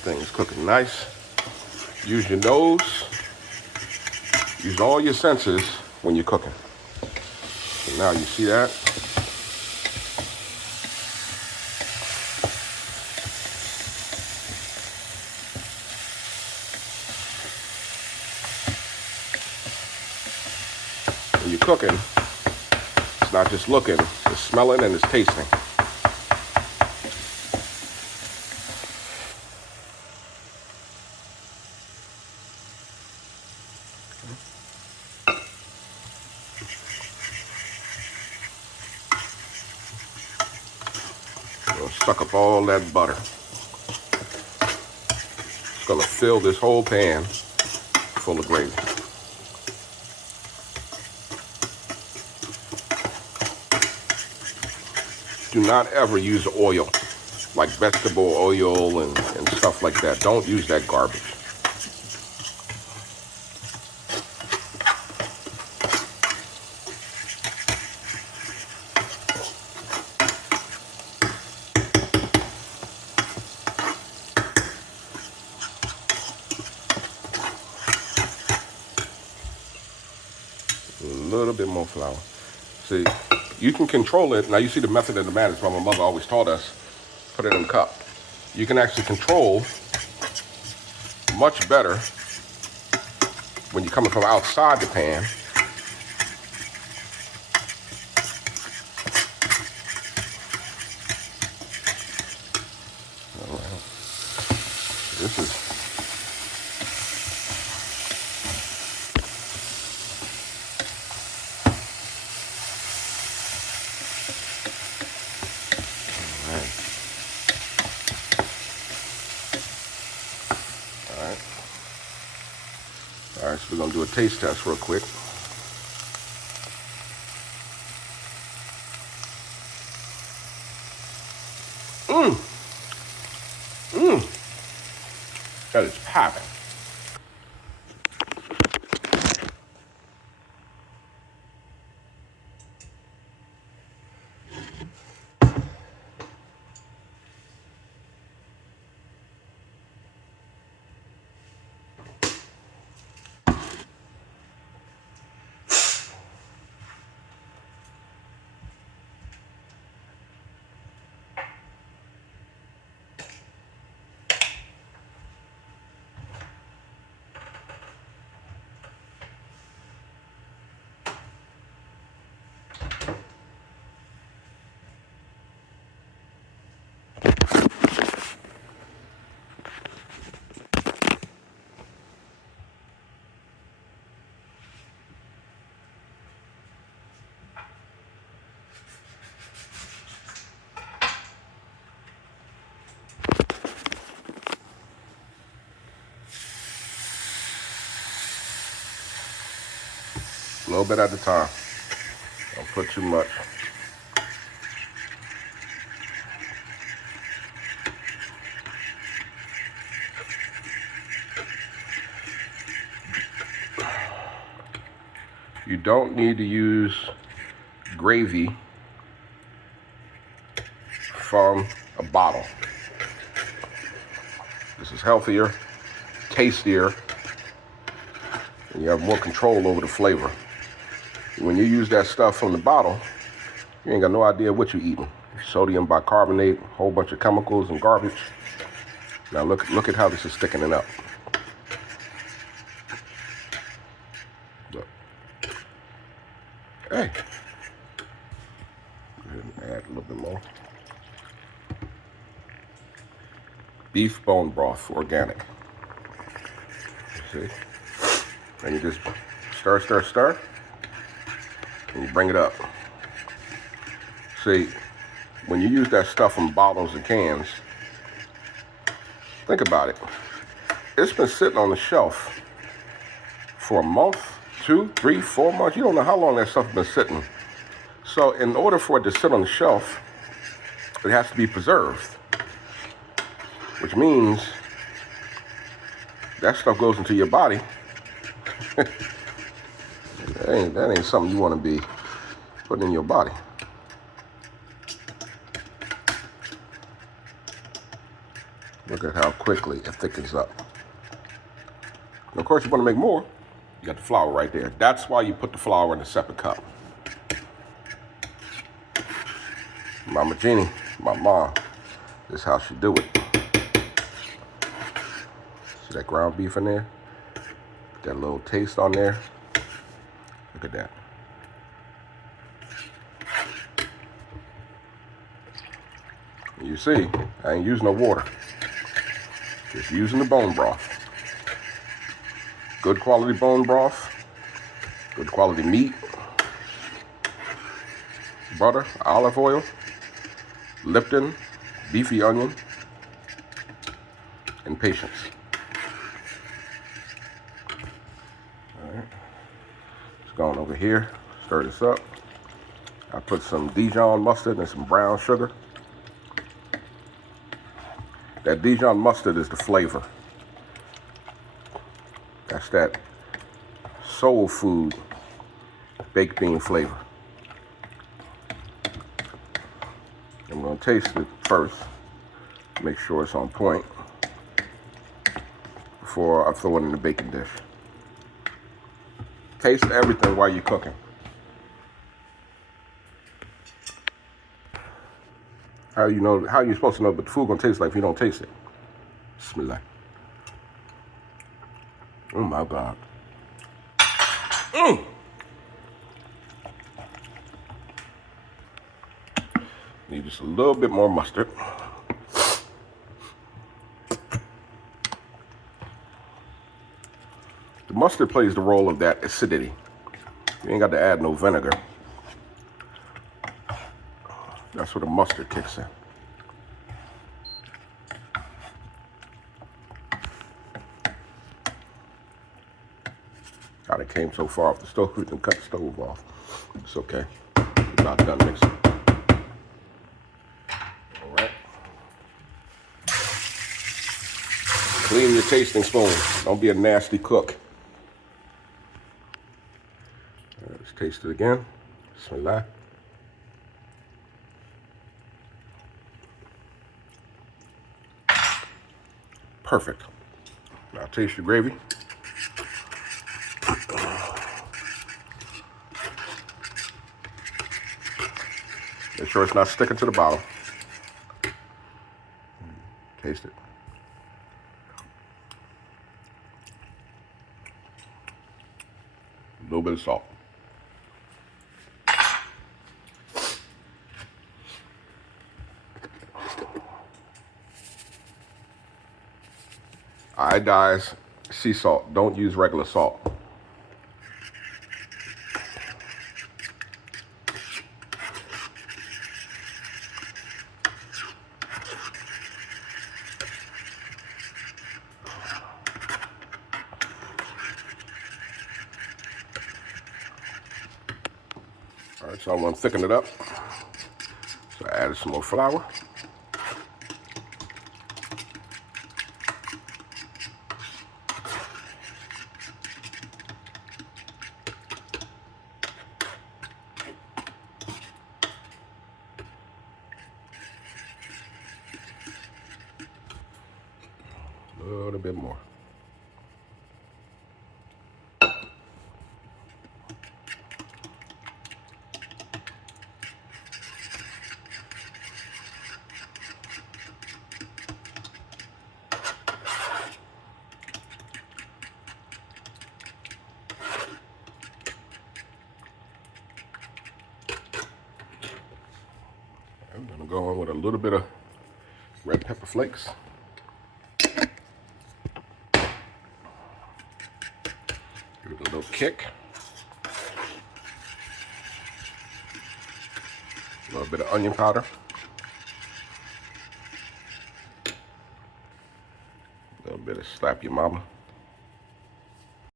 thing's cooking nice. Use your nose. Use all your senses when you're cooking. So now you see that? When you're cooking, it's not just looking, it's smelling and it's tasting. Suck up all that butter. It's gonna fill this whole pan full of gravy. Do not ever use oil, like vegetable oil and stuff like that. Don't use that garbage. A little bit more flour. See, you can control it. Now you see the method of the madness, what my mother always taught us. Put it in a cup. You can actually control much better when you're coming from outside the pan. All right. This is all right, so we're gonna do a taste test real quick. That is popping. A little bit at a time. Don't put too much. You don't need to use gravy from a bottle. This is healthier, tastier, and you have more control over the flavor. When you use that stuff from the bottle, you ain't got no idea what you're eating. Sodium bicarbonate, a whole bunch of chemicals and garbage. Now look at how this is thickening up. Look. Hey. Go ahead and add a little bit more. Beef bone broth, organic. You see? And you just stir, stir, stir. And you bring it up. See, when you use that stuff from bottles and cans, think about it. It's been sitting on the shelf for a month, 2, 3, 4 months. You don't know how long that stuff has been sitting. So in order for it to sit on the shelf, it has to be preserved, which means that stuff goes into your body. That ain't something you want to be putting in your body. Look at how quickly it thickens up. And of course, you want to make more. You got the flour right there. That's why you put the flour in a separate cup. Mama Jeannie, my mom, this is how she do it. See that ground beef in there? Got a little taste on there. Look at that. You see, I ain't using no water. Just using the bone broth. Good quality bone broth. Good quality meat. Butter, olive oil, Lipton, beefy onion, and patience. All right. Just going over here, stir this up. I put some Dijon mustard and some brown sugar. That Dijon mustard is the flavor. That's that soul food baked bean flavor. I'm going to taste it first, make sure it's on point before I throw it in the baking dish. Taste everything while you're cooking. How you supposed to know what the food gonna taste like if you don't taste it? Bismillah. Oh my God. Need just a little bit more mustard. The mustard plays the role of that acidity. You ain't got to add no vinegar. That's where the mustard kicks in. God, it came so far off the stove, we can cut the stove off. It's okay. We're not done mixing. All right. Clean your tasting spoon. Don't be a nasty cook. All right, let's taste it again. Bismillah. Perfect. Now taste your gravy. Make sure it's not sticking to the bottom. Taste it. A little bit of salt. Iodized sea salt. Don't use regular salt. All right, so I'm going to thicken it up. So I added some more flour. A little bit more. I'm going to go in with a little bit of red pepper flakes. Give it a little kick. A little bit of onion powder. A little bit of slap your mama.